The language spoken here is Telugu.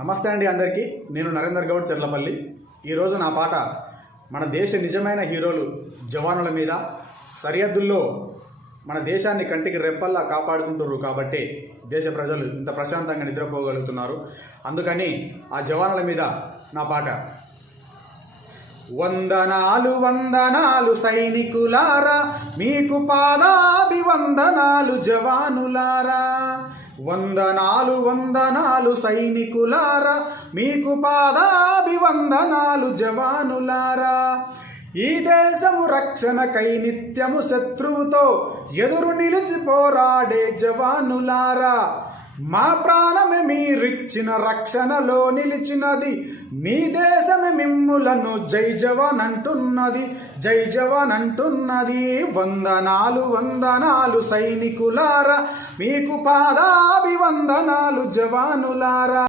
నమస్తే అండి అందరికీ. నేను నరేందర్ గౌడ్ చెర్లపల్లి. ఈరోజు నా పాట మన దేశ నిజమైన హీరోలు జవానుల మీద, సరిహద్దుల్లో మన దేశాన్ని కంటికి రెప్పల్లా కాపాడుకుంటున్నారు కాబట్టి దేశ ప్రజలు ఇంత ప్రశాంతంగా నిద్రపోగలుగుతున్నారు. అందుకని ఆ జవానుల మీద నా పాట. వందనాలు వందనాలు సైనికులారా, మీకు పాదాభివందనాలు జవానులారా. వందనాలు వందనాలు సైనికులారా, మీకు పాదాభివందనాలు జవానులారా. ఈ దేశము రక్షణకై నిత్యము శత్రువుతో ఎదురు నిలిచి పోరాడే జవానులారా. మా ప్రాణమే మీరిచ్చిన రక్షణలో నిలిచినది, మీ దేశమే మిమ్ములను జై జవాన్ అంటున్నది, జై జవాన్ అంటున్నది. వందనాలు వందనాలు సైనికులారా, మీకు పాదాభివందనాలు జవానులారా.